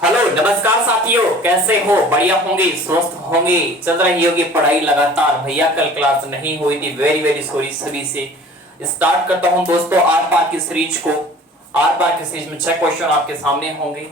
Hello नमस्कार साथियों, कैसे हो? बढ़िया होंगे, स्वस्थ होंगे, चल रही होगी पढ़ाई लगातार। भैया कल क्लास नहीं हुई थी, वेरी वेरी सॉरी सभी से। स्टार्ट करता हूं दोस्तों आर पार की सीरीज को। आर पार की सीरीज में 6 क्वेश्चन आपके सामने होंगे।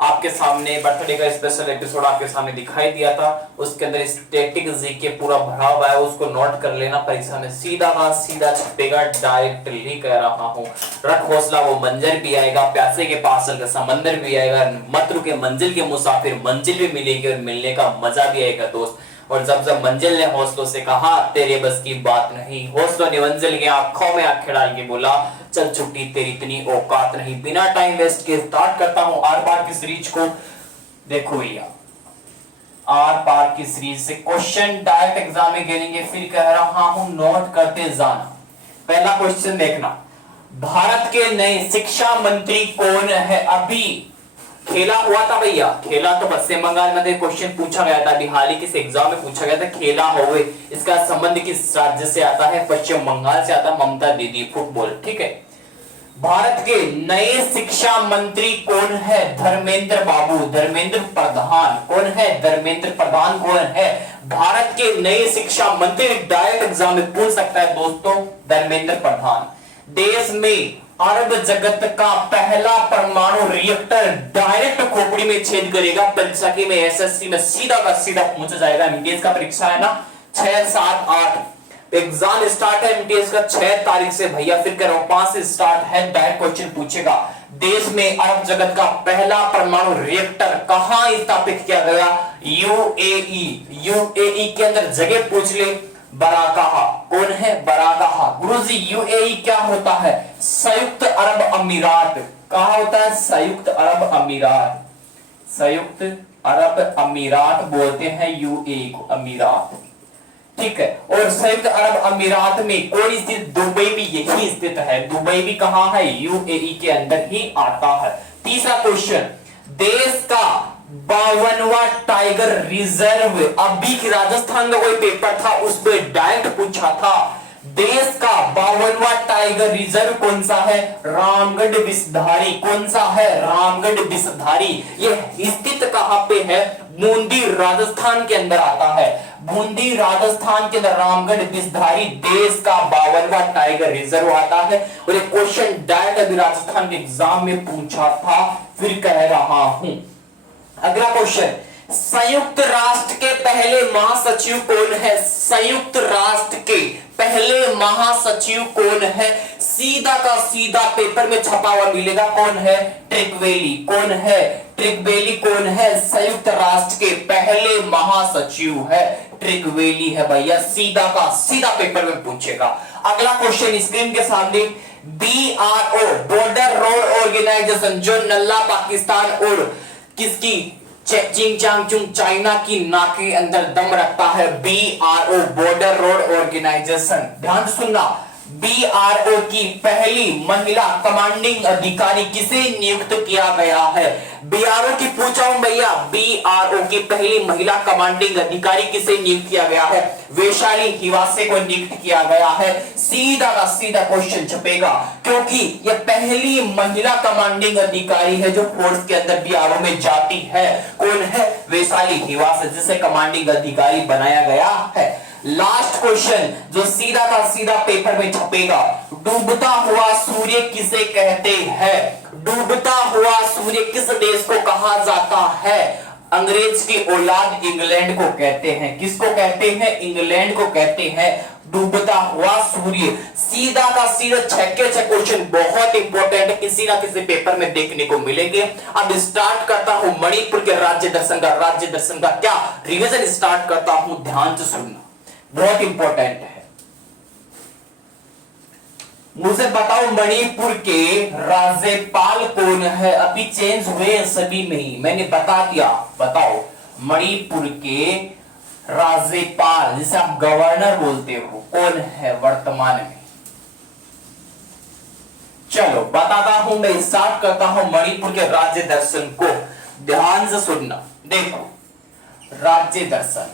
आपके सामने बर्थडे का स्पेशल एपिसोड आपके सामने दिखाई दिया था, उसके अंदर स्टैटिक जीके पूरा भरा हुआ है, उसको नोट कर लेना। परीक्षा में सीधा का सीधा छपेगा, डायरेक्टली कह रहा हूं। रख हौसला, वो मंजर भी आएगा, प्यासे के पासल का समंदर भी आएगा, मत रुके मंजिल के मुसाफिर, मंजिल भी मिलेगी और मिलने का मजा भी आएगा दोस्त। और जब जब मंजिल ने हौसलों से कहा तेरे बस की बात नहीं, हौसलों ने मंजिल की आंखों में आंखें डाल के बोला चल छुट्टी तेरी इतनी औकात नहीं। बिना टाइम वेस्ट के स्टार्ट करता हूं आर पार की सीरीज को। देखो भैया, आर पार की सीरीज से क्वेश्चन डायरेक्ट एग्जाम में गिनेंगे, फिर कह रहा हूं नोट करते जाना। पहला क्वेश्चन देखना, भारत के नए शिक्षा मंत्री कौन है? अभी खेला हुआ था भैया, खेला तो पश्चिम बंगाल में क्वेश्चन पूछा गया था, अभी हाल ही किस एग्जाम में पूछा गया था, खेला होवे। इसका संबंध किस राज्य से आता है? पश्चिम बंगाल से आता है, ममता दीदी, फुटबॉल। ठीक है, भारत के नए शिक्षा मंत्री कौन है? धर्मेंद्र बाबू, धर्मेंद्र प्रधान। कौन है? धर्मेंद्र प्रधान कौन है? भारत के नए शिक्षा मंत्री, डायरेक्ट एग्जाम में पूछ सकता है दोस्तों, धर्मेंद्र प्रधान। देश में अरब जगत का पहला परमाणु रिएक्टर डायरेक्ट खोपड़ी में छेद करेगा। परीक्षा की में एसएससी में सीधा का सीधा पूछा जाएगा। एमटीएस का परीक्षा है ना 6, 7, 8 एग्जाम स्टार्ट है एमटीएस का 6 तारीख से भैया, फिर कह रहा हूं 5 से स्टार्ट है। डायरेक्ट क्वेश्चन पूछेगा, देश में अरब जगत का पहला परमाणु रिएक्टर कहां स्थापित किया गया? यूएई। यूएई के अंदर जगह पूछ ले, बराकाहा। कौन है? बराकाहा। गुरुजी यूएई क्या होता है? संयुक्त अरब अमीरात। कहा होता है? संयुक्त अरब अमीरात। संयुक्त अरब अमीरात बोलते हैं यूएई को, अमीरात। ठीक है, और संयुक्त अरब अमीरात में कौन स्थित? दुबई भी यही स्थित है। दुबई भी कहां है? यूएई के अंदर ही आता है। तीसरा क्वेश्चन, देश का 52वां टाइगर रिजर्व, अभी की राजस्थान का कोई पेपर था उसमें डायरेक्ट पूछा था, देश का 52वां टाइगर रिजर्व कौन सा है? रामगढ़ विषधारी। कौन सा है? रामगढ़ विषधारी। ये स्थित कहां पे है? बूंदी राजस्थान के अंदर आता है। बूंदी राजस्थान के अंदर रामगढ़ विषधारी देश का 52वां टाइगर रिजर्व आता है। और एक क्वेश्चन डायरेक्ट अभी राजस्थान के एग्जाम में पूछा था, फिर कह रहा हूं। अगला क्वेश्चन, संयुक्त राष्ट्र के पहले महासचिव कौन है? संयुक्त राष्ट्र के पहले महासचिव कौन है? सीधा का सीधा पेपर में छपा हुआ मिलेगा। कौन है? ट्रिकवेली। कौन है? ट्रिकवेली कौन है? संयुक्त राष्ट्र के पहले महासचिव है, ट्रिकवेली है भैया, सीधा का सीधा पेपर में पूछेगा। अगला क्वेश्चन स्क्रीन के सामने, बीआरओ बॉर्डर रोड ऑर्गेनाइजेशन, जो नल्ला पाकिस्तान और किसकी? चिंगचांगचुंग चाइना की नाक के अंदर दम रखता है। बीआरओ बॉर्डर रोड ऑर्गेनाइजेशन, ध्यान से सुनना। बीआरओ की पहली महिला कमांडिंग अधिकारी किसे नियुक्त किया गया है? बीआरओ की पूछा हूं भैया, बीआरओ की पहली महिला कमांडिंग अधिकारी किसे नियुक्त किया गया है? वैशाली हिवासे को नियुक्त किया गया है। सीधा का सीधा क्वेश्चन छपेगा, क्योंकि यह पहली महिला कमांडिंग अधिकारी है जो फोर्स के अंदर बीआरओ में जाती है। कौन है? वैशाली हिवासे, जिसे कमांडिंग अधिकारी बनाया गया है। लास्ट क्वेश्चन जो सीधा का सीधा पेपर में छपेगा, डूबता हुआ सूर्य किसे कहते हैं? डूबता हुआ सूर्य किस देश को कहा जाता है? अंग्रेज की औलाद इंग्लैंड को कहते हैं। किसको कहते हैं? इंग्लैंड को कहते हैं डूबता हुआ सूर्य। सीधा का सीधा 6 के 6 क्वेश्चन बहुत इंपॉर्टेंट है, किसी ना किसी पेपर में देखने को मिलेंगे। अब स्टार्ट करता हूं मणिपुर के राज्य दर्शन का। राज्य दर्शन का क्या रिवीजन स्टार्ट करता हूं, ध्यान से सुनना, बहुत इंपॉर्टेंट है। मुझे बताओ मणिपुर के राज्यपाल कौन है? अभी चेंज हुए सभी में ही, मैंने बता दिया। बताओ मणिपुर के राज्यपाल, जिसे आप गवर्नर बोलते हो, कौन है वर्तमान में? चलो बताता हूं, मैं स्टार्ट करता हूं मणिपुर के राज्य दर्शन को, ध्यान से सुनना। देखो राज्य दर्शन,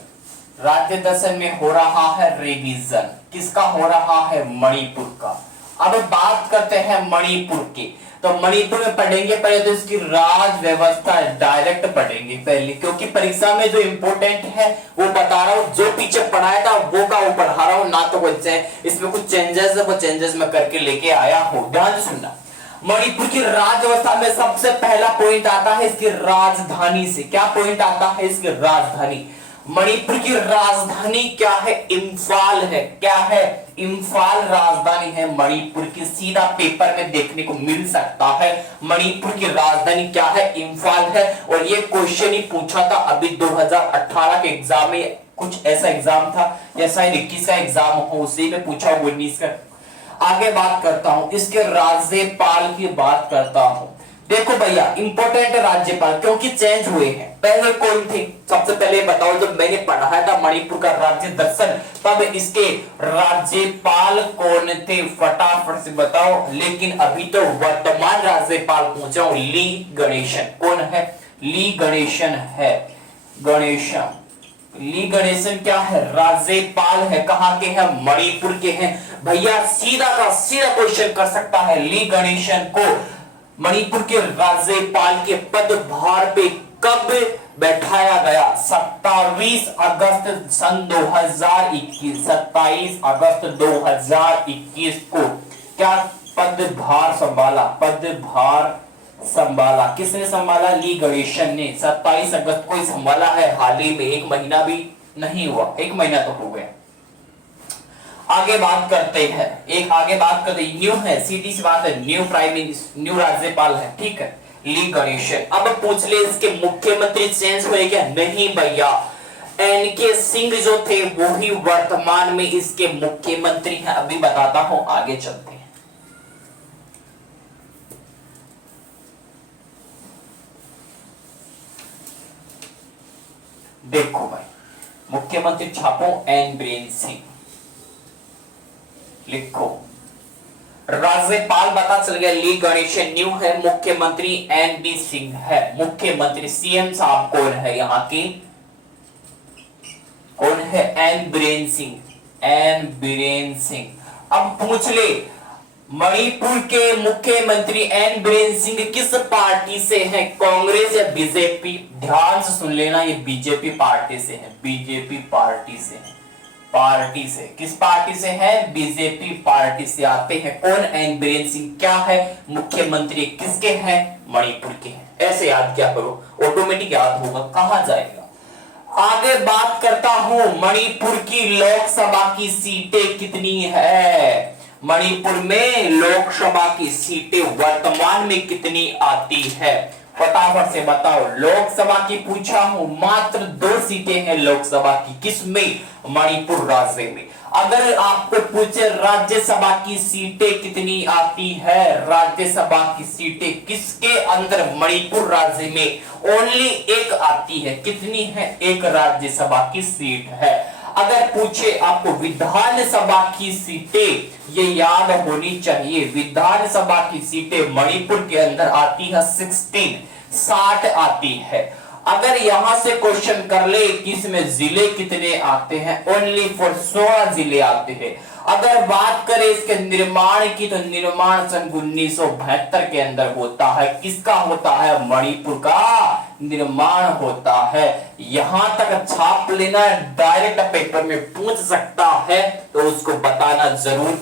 राज्य दर्शन में हो रहा है रिवीजन। किसका हो रहा है? मणिपुर का। अब बात करते हैं मणिपुर के तो मणिपुर में पढ़ेंगे पहले तो इसकी राज व्यवस्था डायरेक्ट पढ़ेंगे पहले, क्योंकि परीक्षा में जो इंपोर्टेंट है वो बता रहा हूँ, जो पीछे पढ़ाया था वो का वो पढ़ा रहा हूँ, ना तो कुछ इसमें कुछ चेंजेस है, वो चेंजेस मैं करके लेके आया हूँ। ध्यान से सुनना। मणिपुर की राज व्यवस्था में सबसे पहला पॉइंट आता है इसकी राजधानी से। क्या पॉइंट आता है इसकी राजधानी? मणिपुर की राजधानी क्या है? इंफाल है। क्या है? इंफाल राजधानी है मणिपुर की। सीधा पेपर में देखने को मिल सकता है। मणिपुर की राजधानी क्या है? इंफाल है। और ये क्वेश्चन ही पूछा था अभी 2018 के एग्जाम में, कुछ ऐसा एग्जाम था या शायद 21 का एग्जाम हो, उसी में पूछा, 19 का। आगे बात करता हूं, इसके राज्यपाल की बात करता हूं। देखो भैया, इंपोर्टेंट राज्यपाल क्योंकि चेंज हुए हैं। पहले कौन थे? सबसे पहले बताओ, जब मैंने पढ़ाया था मणिपुर का राज्य दर्शन, तब इसके राज्यपाल कौन थे? फटाफट से बताओ। लेकिन अभी तो वर्तमान राज्यपाल पूछा हूं, ली गणेशन। कौन है? ली गणेशन है। गणेशन, ली गणेशन क्या है? राज्यपाल है। कहां के हैं? मणिपुर के हैं। भैया सीधा का सीधा क्वेश्चन कर सकता है, ली गणेशन को मणिपुर के राज्यपाल के पदभार पे कब बैठाया गया? 27 अगस्त सन 2021। 27 अगस्त 2021 को क्या पदभार संभाला? पदभार संभाला। किसने संभाला? ली गणेशन ने। 27 अगस्त को ही संभाला है, हाल ही में, 1 महीना भी नहीं हुआ, 1 महीना तो हो गया। आगे बात करते हैं, न्यू है, सीधी सी बात है, न्यू प्राइम मिनिस्टर, न्यू राज्यपाल है, ठीक है, ली गणेशन। अब पूछ ले इसके मुख्यमंत्री चेंज हुए क्या? नहीं भैया, एनके सिंह जो थे वो ही वर्तमान में इसके मुख्यमंत्री हैं। अभी बताता हूं, आगे चलते हैं। देखो भाई, मुख्यमंत्री छापो, एन बीरेन सिंह लिखो। राज्यपाल पता चल गया, ली गणेशन न्यू है। मुख्यमंत्री एन बी सिंह है। मुख्यमंत्री सीएम साहब कौन है यहाँ के? कौन है? एन बीरेन सिंह। एन बीरेन सिंह। अब पूछ ले, मणिपुर के मुख्यमंत्री एन बीरेन सिंह किस पार्टी से हैं? कांग्रेस या बीजेपी? ध्यान से सुन लेना, ये बीजेपी पार्टी से है। बीजेपी पार्टी से है। पार्टी से, किस पार्टी से है? बीजेपी पार्टी से आते हैं। कौन? एन बीरेन सिंह। क्या है? मुख्यमंत्री किसके हैं? मणिपुर के हैं। ऐसे याद क्या करो, ऑटोमेटिक याद होगा, कहां जाएगा। आगे बात करता हूं, मणिपुर की लोकसभा की सीटें कितनी है? मणिपुर में लोकसभा की सीटें वर्तमान में कितनी आती है? फटाफट से बताओ। लोकसभा की पूछा हूं, मात्र 2 सीटें हैं लोकसभा की। किसमें? मणिपुर राज्य में। अगर आपको पूछे राज्यसभा की सीटें कितनी आती है, राज्यसभा की सीटें किसके अंदर? मणिपुर राज्य में ओनली 1 आती है। कितनी है? 1 राज्यसभा की सीट है। अगर पूछे आपको विधानसभा की सीटें, ये याद होनी चाहिए, विधानसभा की सीटें मणिपुर के अंदर आती है 60 आती है। अगर यहां से क्वेश्चन कर ले कि इसमें जिले कितने आते हैं, ओनली फॉर 16 जिले आते हैं। अगर बात करें इसके निर्माण की, तो निर्माण सन 1972 के अंदर होता है। किसका होता है? मणिपुर का निर्माण होता है। यहां तक छाप लेना, डायरेक्ट पेपर में पूछ सकता है, तो उसको बताना जरूर।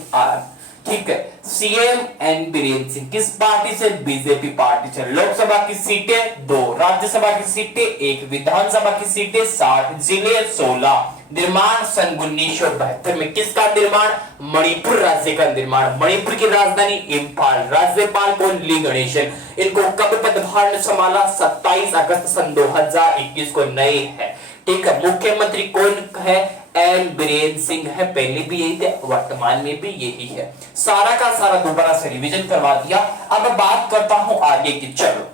ठीक है, सीएम एन बीरेन सिंह किस पार्टी से? बीजेपी पार्टी से। लोकसभा की सीटें 2, राज्यसभा की सीटें 1, विधानसभा की सीटें 60, जिले 16। निर्माण सन 1972 में। किसका निर्माण? मणिपुर राज्य का निर्माण। मणिपुर की राजधानी इंफाल। राज्यपाल कौन? ली गणेशन। इनको कब पदभार संभाला? 27 अगस्त सन 2021 को नए है। ठीक है, मुख्यमंत्री कौन है? एन बीरेन सिंह है। पहले भी यही थे, वर्तमान में भी यही है। सारा का सारा दोबारा से रिवीजन करवा दिया। अब बात करता हूं आगे की। चलो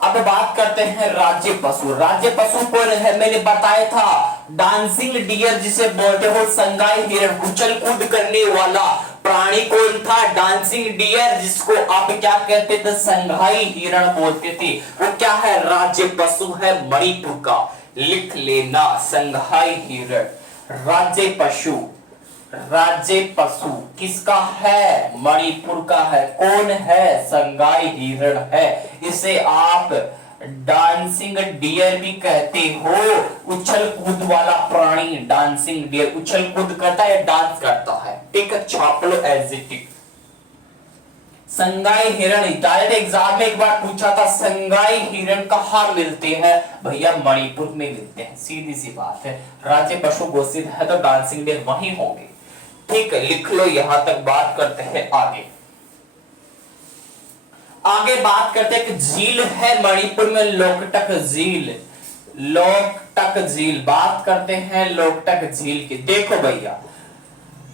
अब बात करते हैं राज्य पशु। राज्य पशु कौन है? मैंने बताया था, डांसिंग डियर जिसे बोलते हो, संगाई हिरण, उछल कूद करने वाला प्राणी कौन था? डांसिंग डियर, जिसको आप क्या कहते थे? संघाई हिरण बोलते थे। वो क्या है? राज्य पशु है मणिपुर का। लिख लेना, संघाई हिरण राज्य पशु। राज्य पशु किसका है? मणिपुर का है। कौन है? संगाई हिरण है। इसे आप डांसिंग डियर भी कहते हो। उछल कूद वाला प्राणी डांसिंग डियर उछल कूद करता है, डांस करता है। ठीक है, छाप लो एडजेक्टिव। संगाई हिरण डायरेक्ट एग्जाम में एक बार पूछा था, संगाई हिरण कहाँ मिलते हैं? भैया मणिपुर में मिलते हैं, सीधी सी बात है। राज्य पशु घोषित है तो डांसिंग डियर वहीं होंगे। ठीक है, लिख लो, यहां तक बात करते हैं। आगे बात करते हैं कि झील है मणिपुर में, लोकटक झील। लोकटक झील बात करते हैं लोकटक झील की। देखो भैया,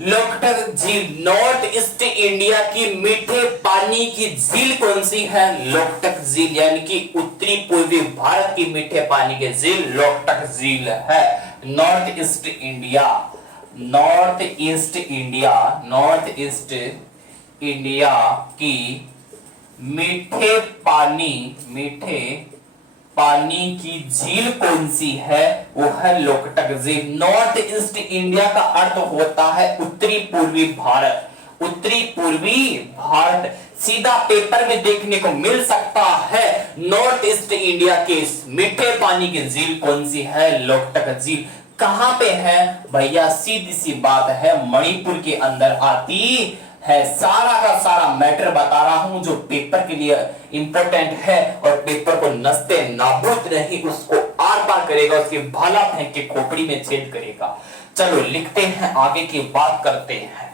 लोकटक झील नॉर्थ ईस्ट इंडिया की मीठे पानी की झील कौन सी है? लोकटक झील, यानी कि उत्तरी पूर्वी भारत की मीठे पानी की झील लोकटक झील है। North east India, north east India, north east India की मीठे पानी की झील कौन सी है? वो है लोकटक झील। नॉर्थ ईस्ट इंडिया का अर्थ होता है उत्तरी पूर्वी भारत। उत्तरी पूर्वी भारत सीधा पेपर में देखने को मिल सकता है। नॉर्थ ईस्ट इंडिया के मीठे पानी की झील कौन सी है? लोकटक झील। कहां पे है भैया? सीधी सी बात है, मणिपुर के अंदर आती है। सारा का सारा मैटर बता रहा हूं जो पेपर के लिए इंपॉर्टेंट है, और पेपर को नस्ते नाबूद नहीं, उसको आर पार करेगा, उसकी भाला फेंक के खोपड़ी में छेद करेगा। चलो लिखते हैं, आगे की बात करते हैं।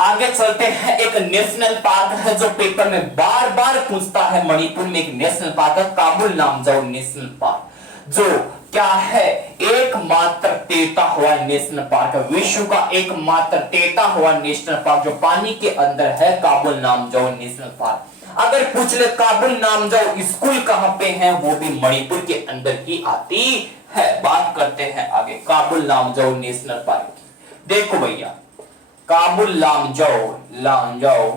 आगे चलते हैं। एक नेशनल पार्क है जो पेपर में बार बार पूछता है। मणिपुर में एक नेशनल पार्क है, काबुल नामजाओ नेशनल पार्क, जो क्या है? एकमात्र तैरता हुआ नेशनल पार्क है। विश्व का एकमात्र तैरता हुआ नेशनल पार्क जो पानी के अंदर है, काबुल नामजाओ नेशनल पार्क। अगर पूछ ले काबुल नामजाओ स्कूल कहां पे है, वो भी मणिपुर के अंदर ही आती है। बात करते हैं आगे काबुल नामजाओ नेशनल पार्क की। देखो भैया, काबुल लामजाओ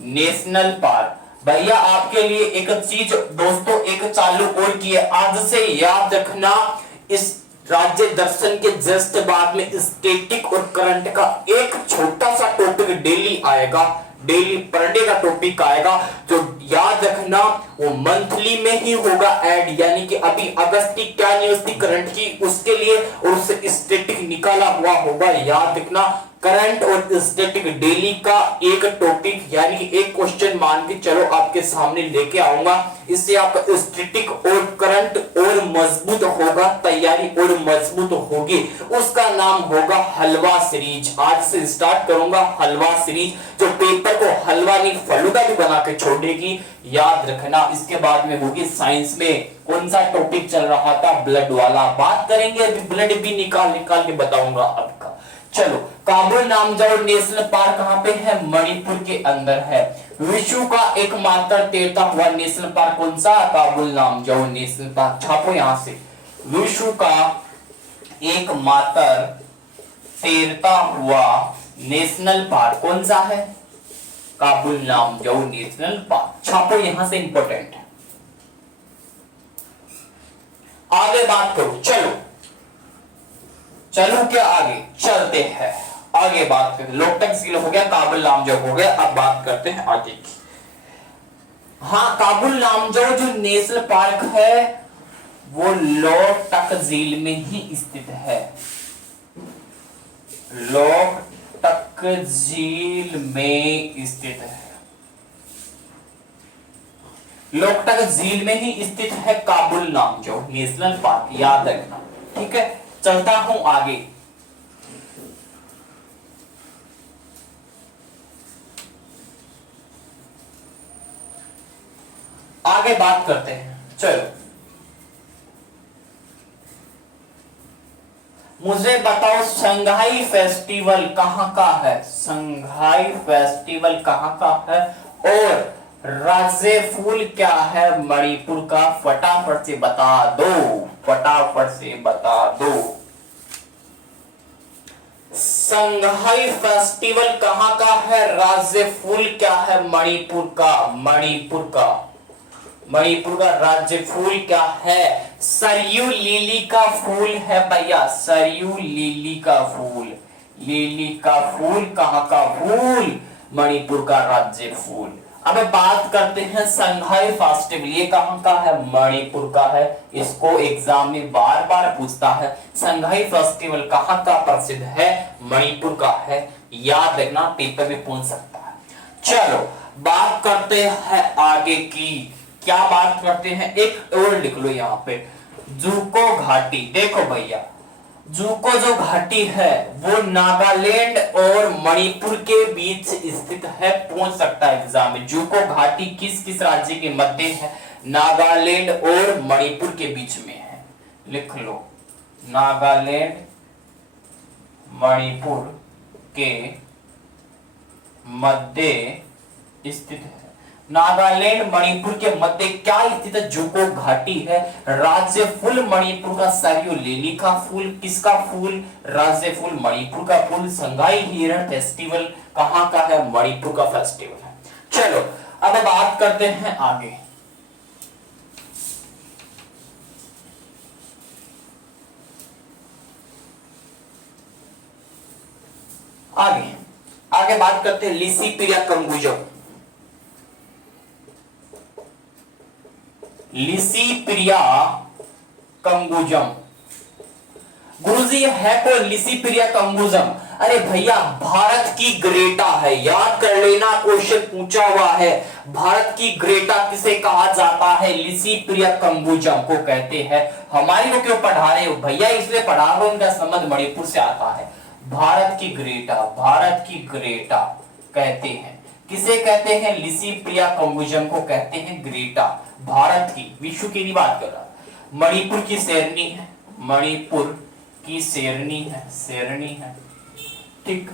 नेशनल पार्क। भैया आपके लिए एक चीज दोस्तों, एक चालू और की है, आज से याद रखना। इस राज्य दर्शन के जस्ट बाद में स्टैटिक और करंट का एक छोटा सा टॉपिक डेली आएगा, डेली पर डे का टॉपिक आएगा, जो याद रखना वो मंथली में ही होगा ऐड। यानी कि अभी अगस्त की क्या न्यूज थी करंट की, उसके लिए और उससे स्टैटिक निकाला हुआ होगा। याद रखना, करंट और स्टैटिक डेली का एक टॉपिक, यानी कि एक क्वेश्चन मान के चलो आपके सामने लेके आऊंगा। इससे आपका स्टैटिक और करंट और मजबूत होगा, तैयारी और मजबूत होगी। उसका नाम होगा हलवा सीरीज। आज से स्टार्ट करूंगा हलवा सीरीज, जो पेपर को हलवा नहीं फलूदा भी बना के छोड़ेगी। याद रखना, इसके बाद में होगी साइंस में कौन सा टॉपिक चल रहा था? ब्लड वाला। बात करेंगे, अभी ब्लड भी निकाल के बताऊंगा आपका। चलो, काबुल नामजाओ नेशनल पार्क कहां पे है? मणिपुर के अंदर है। विश्व का एकमात्र तैरता हुआ नेशनल पार्क कौन सा? काबुल नामजाओ नेशनल पार्क। छापो यहां से, विश्व का एकमात्र तैरता हुआ नेशनल पार्क कौन सा है? काबुल नामजाओ नेशनल पार्क। छापो यहां से, इंपॉर्टेंट है। आगे बात करो, चलो क्या आगे चलते हैं। आगे बात करते, लोकटक झील हो गया, काबुल लामजाओ हो गया। अब बात करते हैं आगे की। हाँ, काबुल लामजाओ जो नेशनल पार्क है वो लोकटक झील में ही स्थित है। लोकटक झील में स्थित है। लोकटक झील में ही स्थित है काबुल नामजाओ नेशनल पार्क, याद रखना। ठीक है, चलता हूं आगे। आगे बात करते हैं, चलो। मुझे बताओ संघाई फेस्टिवल कहां का है? संघाई फेस्टिवल कहां का है? और राज्य फूल क्या है मणिपुर का? फटाफट से बता दो, फटाफट से बता दो। संघाई फेस्टिवल कहां का है? राज्य फूल क्या है मणिपुर का? मणिपुर का राज्य फूल क्या है? सरयू लिली का फूल है भैया, सरयू लिली का फूल। लिली का फूल, कहाँ का फूल, मणिपुर का राज्य फूल। अब बात करते हैं संघाई फेस्टिवल, ये कहाँ का है, मणिपुर का है। इसको एग्जाम में बार बार पूछता है, संघाई फेस्टिवल कहाँ का प्रसिद्ध है, मणिपुर का है, याद रखना, पेपर में पूछ सकता है। चलो बात करते हैं आगे की, क्या बात करते हैं, एक और लिख लो यहाँ पे, जूको घाटी। देखो भैया, जूको जो घाटी है वो नागालैंड और मणिपुर के बीच स्थित है, पूछ सकता है एग्जाम में। जूको घाटी किस किस राज्य के मध्य है, नागालैंड और मणिपुर के बीच में है, लिख लो, नागालैंड मणिपुर के मध्य स्थित है। नागालैंड मणिपुर के मध्य क्या स्थित है, जूको घाटी है। राज्य फूल मणिपुर का सरयू लिली का फूल, किसका फूल, राज्य फूल मणिपुर का फूल। संगाई हिरण फेस्टिवल कहाँ का है, मणिपुर का फेस्टिवल है। चलो अब बात करते हैं आगे, आगे बात करते हैं लिसिपिरिया कंगुजम। लिसिपिरिया कंगुजम, गुरुजी है कौन लिसिपिरिया कंगुजम, अरे भैया भारत की ग्रेटा है, याद कर लेना, क्वेश्चन पूछा हुआ है। भारत की ग्रेटा किसे कहा जाता है, लिसिपिरिया कंगुजम को कहते हैं। हमारी लोग क्यों पढ़ा रहे हो भैया, इसलिए पढ़ा रहे हो, उनका संबंध मणिपुर से आता है। भारत की ग्रेटा, भारत की ग्रेटा कहते हैं, किसे कहते हैं, लिसिपिरिया कंगुजम को कहते हैं ग्रेटा। भारत की, विश्व की नहीं बात कर रहा। मणिपुर की शेरनी है, मणिपुर की शेरनी है, शेरनी है, ठीक,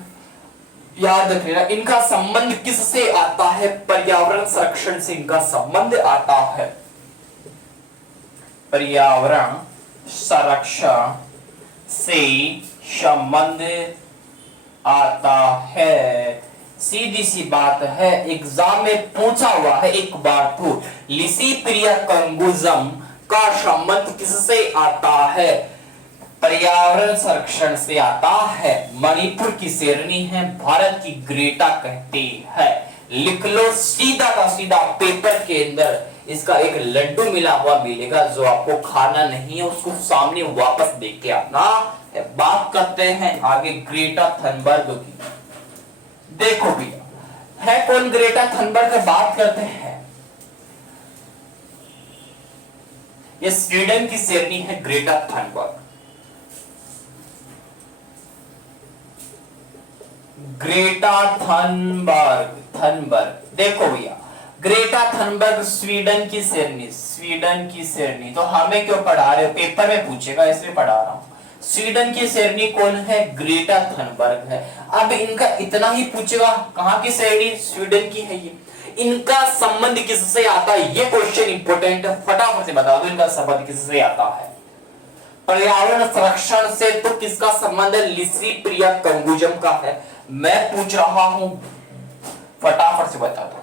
याद रख लेना। इनका संबंध किससे आता है, पर्यावरण संरक्षण से इनका संबंध आता है, पर्यावरण संरक्षण से संबंध आता है, सीधी सी बात है, एग्जाम में पूछा हुआ है एक बार तो। लिसिपिरिया कंगुजम का संबंध किससे आता है, पर्यावरण संरक्षण से आता है। मणिपुर की शेरनी है, भारत की ग्रेटा कहते हैं। लिख लो सीधा का सीधा, पेपर के अंदर इसका एक लड्डू मिला हुआ मिलेगा, जो आपको खाना नहीं है, उसको सामने वापस दे के आना। बात करते हैं आगे ग्रेटा थनबर्ग की। देखो भैया, है कौन ग्रेटा थनबर्ग, बात करते हैं, ये स्वीडन की शेरनी है Greta Thunberg. Greta Thunberg, Thunberg देखो भैया, ग्रेटा थनबर्ग स्वीडन की शेरनी, स्वीडन की शेरनी। तो हमें क्यों पढ़ा रहे हो, पेपर में पूछेगा इसलिए पढ़ा रहा हूं। स्वीडन की शेरनी कौन है, ग्रेटा थनबर्ग है। अब इनका इतना ही पूछेगा, कहां की शेरनी, स्वीडन की है ये। इनका संबंध किससे आता है, ये क्वेश्चन इंपॉर्टेंट है, फटाफट से बता दो इनका संबंध किससे आता है, पर्यावरण संरक्षण से। तो किसका संबंध है, लिसिपिरिया कंगुजम का है। मैं पूछ रहा हूं, फटाफट से बता दो।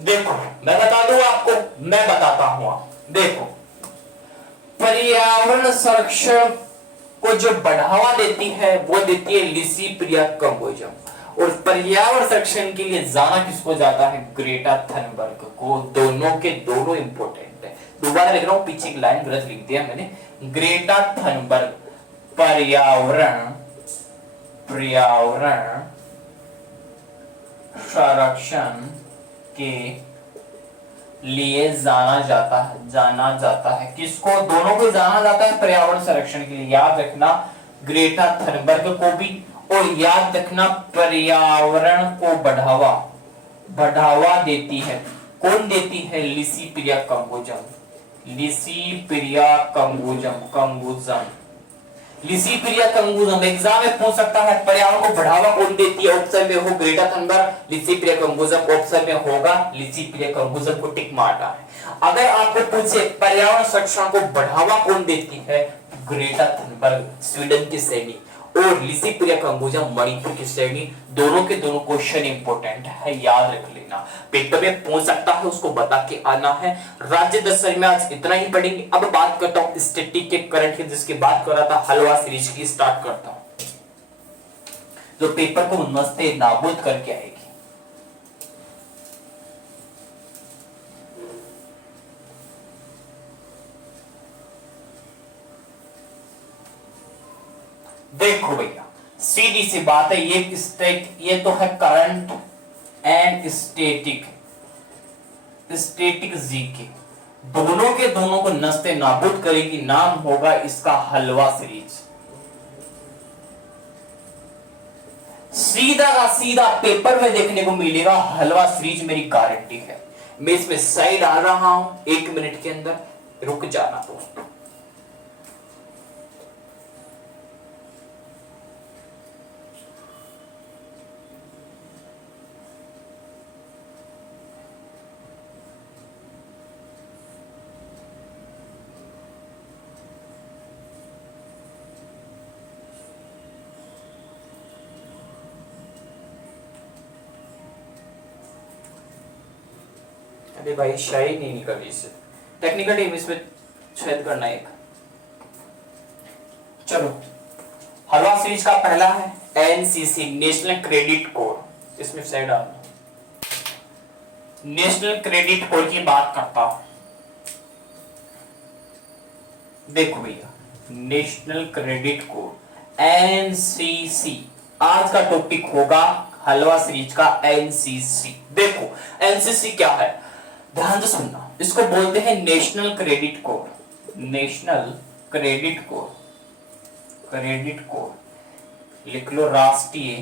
देखो मैं बता दूं आपको, मैं बताता हूं, देखो पर्यावरण संरक्षण को जो बढ़ावा देती है वो देती है लिसिपिरिया कंगुजम, और पर्यावरण संरक्षण के लिए जाना किसको जाता है, ग्रेटा थनबर्ग को। दोनों के दोनों इंपॉर्टेंट है। दोबारा लिख रहा हूं, पीछे की लाइन गलत लिख दिया मैंने। ग्रेटा थनबर्ग पर्यावरण संरक्षण के लिए जाना जाता है, किसको, दोनों को जाना जाता है पर्यावरण संरक्षण के लिए। याद रखना ग्रेटा थनबर्ग को भी, और याद रखना पर्यावरण को बढ़ावा देती है, कौन देती है, लिसिपिरिया कंगुजम, लिसिपिरिया कंगुजम। लिसिपिरिया कंगुजम एग्जाम में पूछ सकता है, पर्यावरण को बढ़ावा कौन देती है, ऑप्शन में हो ग्रेटा थनबर्ग, लिसिपिरिया कंगुजम, ऑप्शन में होगा लिसिपिरिया कंगुजम को टिक मारना है। अगर आपको पूछे पर्यावरण संरक्षण को बढ़ावा कौन देती है, ग्रेटा थनबर्ग स्वीडन की शेरनी, और लिसिपिरिया कंगुजम मणिपुर की शेरनी। दोनों के दोनों क्वेश्चन इंपॉर्टेंट है, याद रख ले। देना, पेपर में पूछ सकता है, उसको बता के आना है। राज्य दर्शन में आज इतना ही पढ़ेंगे। अब बात करता हूं स्टैटिक के करंट की, जिसकी बात कर रहा था हलवा सीरीज की, स्टार्ट करता हूं जो पेपर को नस्ते नाबूद करके आएगी। देखो भैया सीधी सी बात है, ये तो है current and static, static GK दोनों के दोनों को नस्ते नाबूद करेगी। नाम होगा इसका हलवा सीरीज। सीधा का सीधा पेपर में देखने को मिलेगा हलवा सीरीज, मेरी गारंटी है। मैं इसमें सही डाल रहा हूं, 1 मिनट के अंदर रुक जाना दोस्तों। अरे भाई शाही नहीं निकल रही इससे, टेक्निकल टीम इसमें छेद करना एक। चलो हलवा सीरीज का पहला है एनसीसी, नेशनल क्रेडिट कोर, इसमें सही डालना। नेशनल क्रेडिट कोर की बात करता हूं, देखो भैया नेशनल क्रेडिट कोर एनसीसी, आज का टॉपिक होगा हलवा सीरीज का एनसीसी। देखो एनसीसी क्या है, ध्यान से सुनना। इसको बोलते हैं national credit core, national credit core, credit core लिख लो, राष्ट्रीय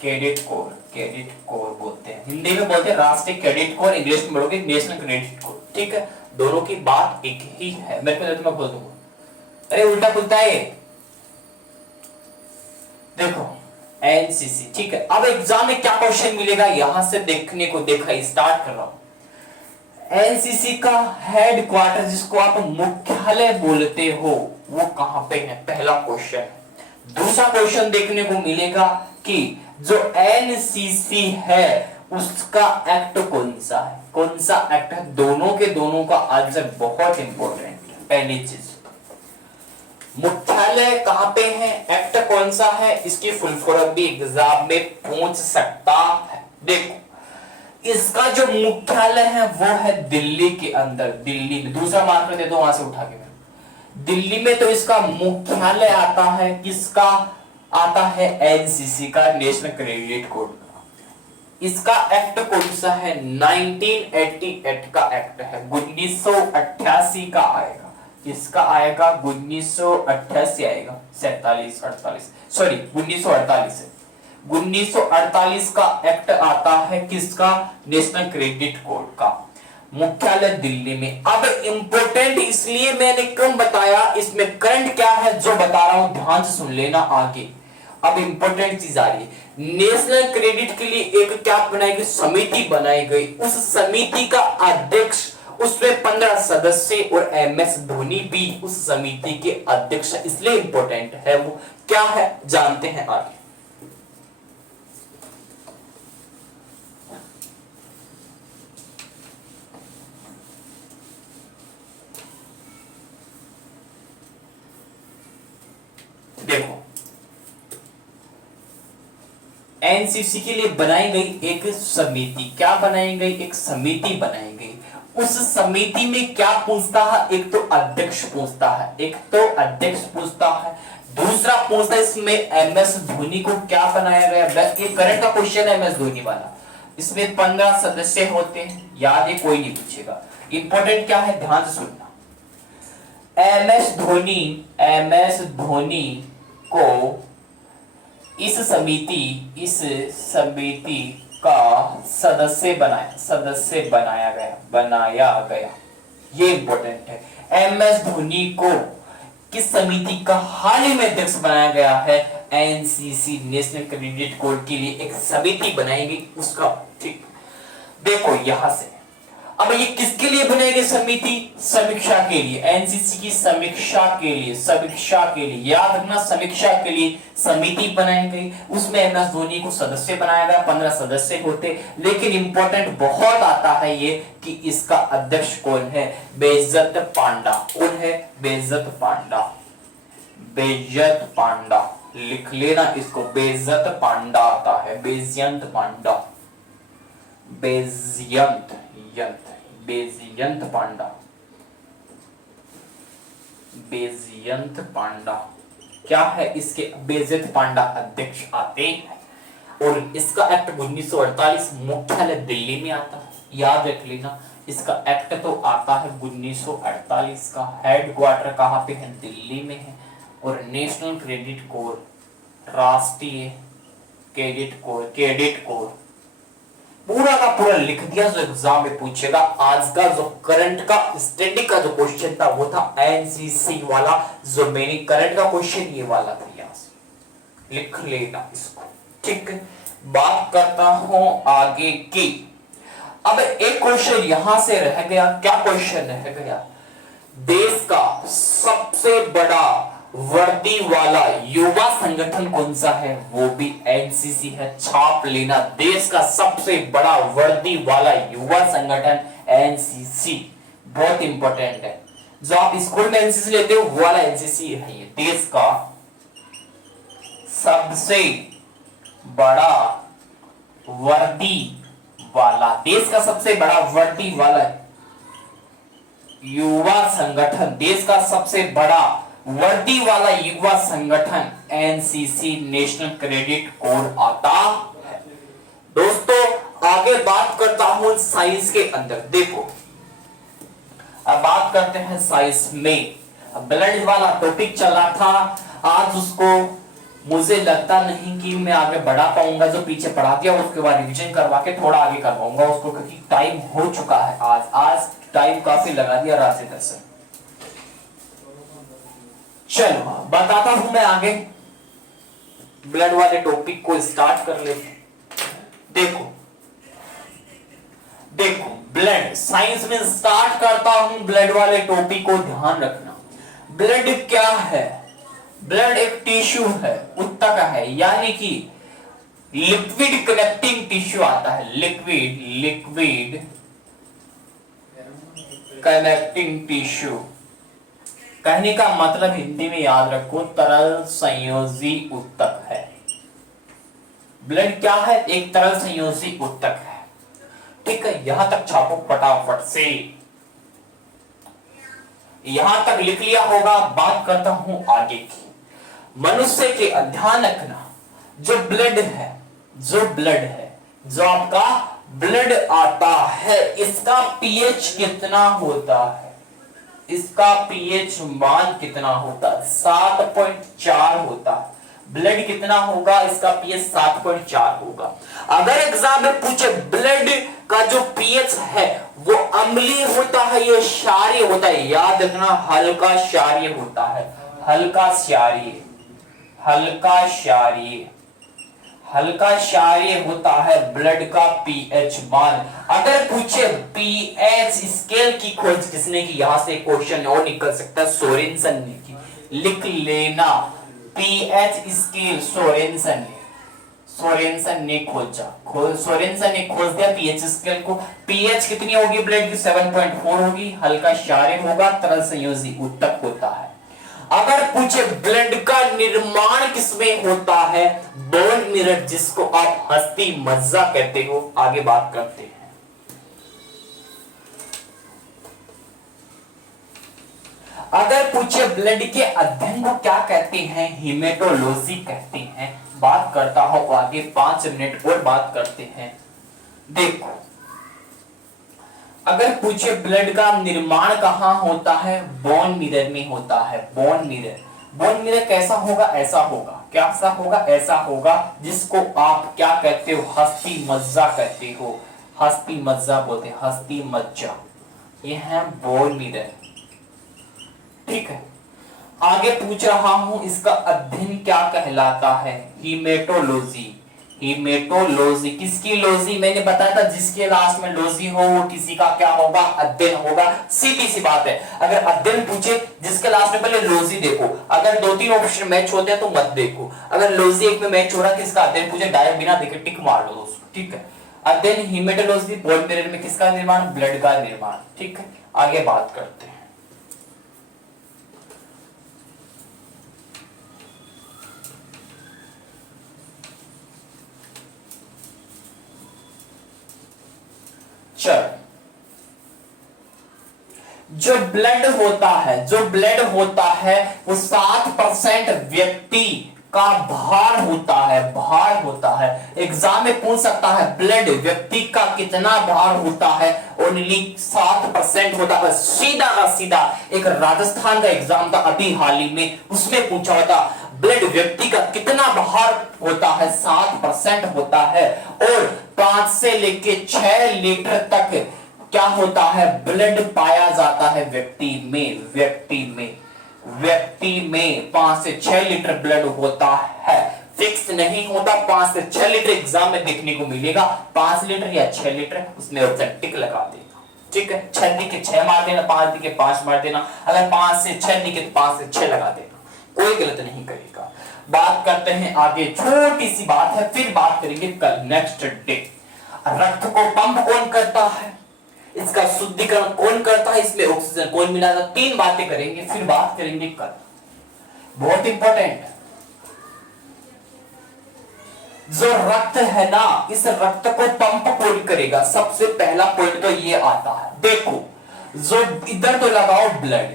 क्रेडिट कोर, क्रेडिट कोर बोलते हैं, हिंदी में बोलते हैं राष्ट्रीय क्रेडिट कोर, इंग्लिश में बोलोगे नेशनल क्रेडिट कोर। ठीक है, दोनों की बात एक ही है। मेरे को तुम्हें बोल दूंगा, अरे उल्टा खुलता है। देखो एनसीसी, ठीक है। अब एग्जाम में क्या क्वेश्चन मिलेगा यहां से देखने को, देखा स्टार्ट कर रहा हूं। एनसीसी का हेड क्वार्टर, जिसको आप मुख्यालय बोलते हो, वो कहां पे है, पहला क्वेश्चन है। दूसरा क्वेश्चन देखने को मिलेगा कि जो एनसीसी है उसका एक्ट कौन सा है, कौन सा एक्ट है। दोनों के दोनों का आंसर बहुत इंपॉर्टेंट है। पहली चीज मुख्यालय कहां पे है, एक्ट कौन सा है, इसकी फुल फॉर्म भी एग्जाम में पूछ सकता है। देखो इसका जो मुख्यालय है वो है दिल्ली के अंदर, दिल्ली में। दूसरा मार्कर दे दो वहां से उठा के, दिल्ली में तो इसका मुख्यालय आता है, किसका आता है, एनसीसी का, नेशनल क्रेडिट कोर का। इसका एक्ट कौन सा है, 1988 का एक्ट है, 1988 का आएगा। इसका आएगा 1988 आएगा, 47 48, सॉरी 1948 है। 1948 का एक्ट आता है किसका, नेशनल क्रेडिट कोड का, मुख्यालय दिल्ली में। अब इंपॉर्टेंट इसलिए मैंने क्यों बताया, इसमें करंट क्या है जो बता रहा हूं, ध्यान से सुन लेना आगे। अब इंपॉर्टेंट चीज आ रही है, नेशनल क्रेडिट के लिए एक क्या बनाई गई, समिति बनाई गई। उस समिति का अध्यक्ष, उसमें 15 सदस्य और एमएस धोनी भी उस समिति के अध्यक्ष, इसलिए इंपॉर्टेंट है। वो क्या है जानते हैं आगे। देखो एनसीसी के लिए बनाई गई एक समिति, क्या बनाई गई, एक समिति बनाई गई। उस समिति में क्या पूछता है, एक तो अध्यक्ष पूछता है, एक तो अध्यक्ष पूछता है, दूसरा पूछता है इसमें एमएस धोनी को क्या बनाया गया। ये करंट का क्वेश्चन है एमएस धोनी वाला। इसमें 15 सदस्य होते हैं, याद है, कोई नहीं पूछेगा। इंपॉर्टेंट क्या है, ध्यान से सुनना। एमएस धोनी को इस समिति का सदस्य बनाया गया। ये इंपॉर्टेंट है। एमएस धोनी को किस समिति का हाल ही में अध्यक्ष बनाया गया है, एनसीसी, नेशनल क्रेडिट कोड के लिए एक समिति बनाई गई उसका। ठीक, देखो यहां से अब ये किसके लिए बनाएगी समिति? समीक्षा के लिए, एनसीसी की समीक्षा के लिए, समीक्षा के लिए याद रखना, समीक्षा के लिए समिति बनाई गई। उसमें एमएस धोनी को सदस्य बनाया गया, 15 सदस्य होते। लेकिन इंपॉर्टेंट बहुत आता है ये कि इसका अध्यक्ष कौन है? बेइज्जत पांडा। कौन है? बेइज्जत पांडा। बेइज्जत पांडा लिख लेना इसको, बेइज्जत पांडा आता है, बेइज्जत पांडा, बेइज्जत बेइज्जत पांडा, बेइज्जत पांडा क्या है? इसके बेइज्जत पांडा अध्यक्ष आते हैं। और इसका एक्ट 1948 मुख्यालय दिल्ली में आता है, याद रख लेना। इसका एक्ट तो आता है 1948 का, हेडक्वार्टर कहां पे है? दिल्ली में है। और नेशनल क्रेडिट कोर, राष्ट्रीय क्रेडिट कोर पूरा का पूरा लिख दिया जो एग्जाम में पूछेगा। आज का जो करंट का स्टैटिक का जो क्वेश्चन था वो था एनसीसी वाला, जो मैंने करंट का क्वेश्चन ये वाला था, यहां से लिख लेना इसको। ठीक, बात करता हूं आगे की। अब एक क्वेश्चन यहां से रह गया, क्या क्वेश्चन रह गया? देश का सबसे बड़ा वर्दी वाला युवा संगठन कौन सा है? वो भी एनसीसी है, छाप लेना। देश का सबसे बड़ा वर्दी वाला युवा संगठन एनसीसी, बहुत इंपॉर्टेंट है। जो आप स्कूल में एनसीसी लेते हो वो वाला एनसीसी है ये। देश का सबसे बड़ा वर्दी वाला, देश का सबसे बड़ा वर्दी वाला युवा संगठन, देश का सबसे बड़ा वर्दी वाला युवा संगठन एनसीसी, नेशनल क्रेडिट कोर आता है। दोस्तों आगे बात करता हूं साइंस के अंदर। देखो अब बात करते हैं साइंस में। ब्लड वाला टॉपिक चल रहा था आज, उसको मुझे लगता नहीं कि मैं आगे बढ़ा पाऊंगा। जो पीछे पढ़ा दिया उसके बाद रिविजन करवा के थोड़ा आगे करवाऊंगा उसको, क्योंकि टाइम हो चुका है। आज टाइम काफी लगा दिया रात से 10 से। चलो बताता हूं मैं आगे, ब्लड वाले टॉपिक को स्टार्ट कर लेते। देखो देखो ब्लड साइंस में स्टार्ट करता हूं, ब्लड वाले टॉपिक को ध्यान रखना। ब्लड क्या है? ब्लड एक टिश्यू है, ऊतक है, यानी कि लिक्विड कनेक्टिंग टिश्यू आता है। लिक्विड कनेक्टिंग टिश्यू कहने का मतलब हिंदी में याद रखो, तरल संयोजी ऊतक है। ब्लड क्या है? एक तरल संयोजी ऊतक है। ठीक है, यहां तक छापो फटाफट से, यहां तक लिख लिया होगा। बात करता हूं आगे की। मनुष्य के ध्यान रखना, जो ब्लड है, जो आपका ब्लड आता है, इसका पीएच कितना होता है? इसका पीएच मान कितना होता है? 7.4 होता है। ब्लड कितना होगा? इसका पीएच 7.4 होगा। अगर एग्जाम में पूछे ब्लड का जो पीएच है वो अम्लीय होता है या क्षारीय होता है, याद रखना हल्का क्षारीय होता है। हल्का क्षारीय होता है ब्लड का पीएच मान। अगर पूछे पीएच स्केल की खोज किसने की, यहां से क्वेश्चन और निकल सकता है, सोरेनसन ने की। लिख लेना पीएच स्केल सोरेनसन ने खोजा। सोरेनसन ने खोज दिया पीएच स्केल को। पीएच कितनी होगी ब्लड की? 7.4 होगी। हल्का क्षारीय होगा, तरल संयोजी ऊतक होता है। अगर पूछे ब्लड का निर्माण किसमें होता है? बोन मिरर, जिसको आप हस्ती मज्जा कहते हो। आगे बात करते हैं। अगर पूछे ब्लड के अध्ययन को क्या कहते हैं? हीमेटोलॉजी कहते हैं। बात करता हूं आगे, 5 मिनट और बात करते हैं। देखो अगर पूछे ब्लड का निर्माण कहां होता है? बोन मिरर में होता है। बोन मिरर कैसा होगा? ऐसा होगा। कैसा होगा? ऐसा होगा, जिसको आप क्या कहते हो? हस्ती मज्जा कहते हो। हस्ती मज्जा बोलते हैं, हस्ती मज्जा। ये है बोन मिरर। ठीक है, आगे पूछ रहा हूं इसका अध्ययन क्या कहलाता है? हीमेटोलॉजी। हीमेटोलॉजी। किसकी लॉजी? मैंने बताया था जिसके लास्ट में लॉजी हो वो किसी का क्या होगा? अध्ययन होगा। सीधी सी बात है। अगर अध्ययन पूछे जिसके लास्ट में पहले लॉजी देखो, अगर 2-3 ऑप्शन मैच होते हैं तो मत देखो। अगर लॉजी एक में मैच हो रहा है, किसका अध्ययन पूछे, डायरेक्ट बिना देखे टिक मार लो दोस्तों, ठीक है। अध्ययन हीमेटोलॉजी, बोन मैरो में किसका निर्माण? ब्लड का निर्माण, ठीक है। आगे बात करते हैं। जो ब्लड होता है वो 7% व्यक्ति का भार होता है। एग्जाम में पूछ सकता है ब्लड व्यक्ति का कितना भार होता है, ओनली 7% होता है। सीधा का सीधा एक राजस्थान का एग्जाम था अभी हाल ही में, उसमें पूछा होता ब्लड व्यक्ति का कितना भार होता है, 7% होता है। और 5 से लेके 6 लीटर तक क्या होता है? ब्लड पाया जाता है व्यक्ति में 5 से 6 लीटर ब्लड होता है। फिक्स नहीं होता, 5 से 6 लीटर एग्जाम में देखने को मिलेगा। 5 लीटर या 6 लीटर, उसमें ऑप्शन टिक लगा देना, ठीक है। 6 दिखे 6 मार देना, 5 दिखे 5 मार देना। अगर 5 से 6 दिखे तो 5 से 6 लगा देना, कोई गलत नहीं करेगा। बात करते हैं आगे, छोटी सी बात है, फिर बात करेंगे कल नेक्स्ट डे। रक्त को पंप कौन करता है, इसका शुद्धिकरण कौन करता है, इसमें ऑक्सीजन कौन मिलाता है, 3 बातें करेंगे, फिर बात करेंगे कल। बहुत इंपॉर्टेंट, जो रक्त है ना, इस रक्त को पंप कौन करेगा? सबसे पहला पॉइंट तो ये आता है, देखो जो इधर तो लगाओ ब्लड,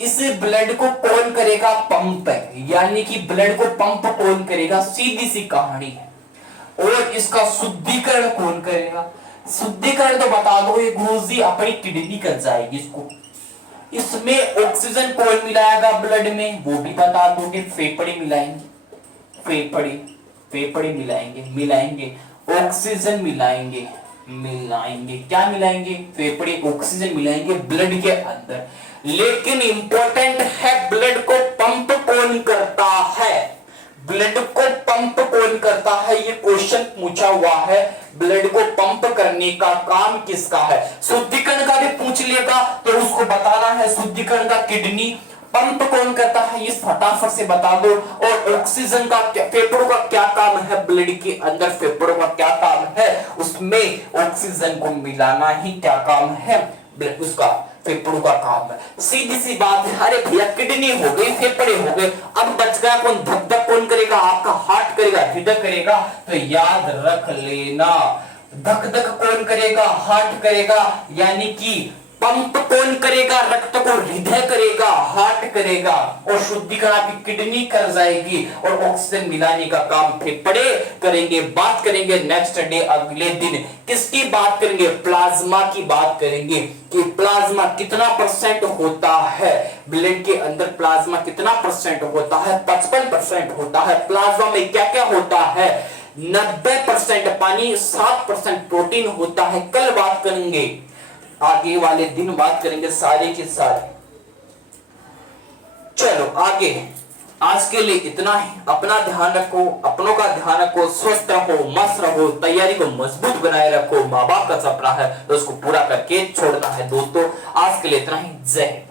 इस ब्लड को कौन करेगा? पंप, यानी कि ब्लड को पंप कौन करेगा? सीधी सी कहानी है। और इसका शुद्धिकरण कौन करेगा? शुद्धिकरण तो बता दो, ये गुरुजी अपनी किडनी कर जाएगी इसको। इसमें ऑक्सीजन कौन मिलाएगा ब्लड में, वो भी बता दोगे। फेफड़े मिलाएंगे, फेफड़े मिलाएंगे ऑक्सीजन मिलाएंगे, क्या मिलाएंगे? फेफड़े ऑक्सीजन मिलाएंगे ब्लड के अंदर। लेकिन इंपॉर्टेंट है, ब्लड को पंप कौन करता है? ब्लड को पंप कौन करता है, ये क्वेश्चन पूछा हुआ है। ब्लड को पंप करने का काम किसका है? शुद्धिकरण का भी पूछ लेगा तो उसको बताना है शुद्धिकरण का किडनी। पंप कौन करता है ये फटाफट से बता दो। और ऑक्सीजन का फेफड़ों का क्या काम है? ब्लड के अंदर फेफड़ों का क्या काम है? उसमें ऑक्सीजन को मिलाना ही क्या काम है? उसका फेफड़ों का काम है। सीधी सी बात है। अरे भैया किडनी हो गई, फेफड़े हो गए, अब बच गया कौन? धक धक कौन करेगा? आपका हार्ट करेगा, हृदय करेगा। तो याद रख लेना, धक धक कौन करेगा? हार्ट करेगा। यानी कि पंप कौन करेगा? रक्त को हृदय करेगा, हार्ट करेगा। और शुद्धिकरण आपकी किडनी कर जाएगी और ऑक्सीजन मिलाने का काम फेफड़े करेंगे। बात करेंगे नेक्स्ट डे, अगले दिन किसकी बात करेंगे? प्लाज्मा की बात करेंगे कि प्लाज्मा कितना % होता है ब्लड के अंदर। प्लाज्मा कितना % होता है? 55% होता है। प्लाज्मा में क्या क्या होता है? 90% पानी, 7% प्रोटीन होता है। कल बात करेंगे, आगे वाले दिन बात करेंगे सारे के सारे। चलो आगे, आज के लिए इतना ही। अपना ध्यान रखो, अपनों का ध्यान रखो, स्वस्थ रहो, मस्त रहो, तैयारी को मजबूत बनाए रखो। माँ बाप का सपना है तो उसको पूरा करके छोड़ना है दोस्तों। आज के लिए इतना ही। जय हिंद।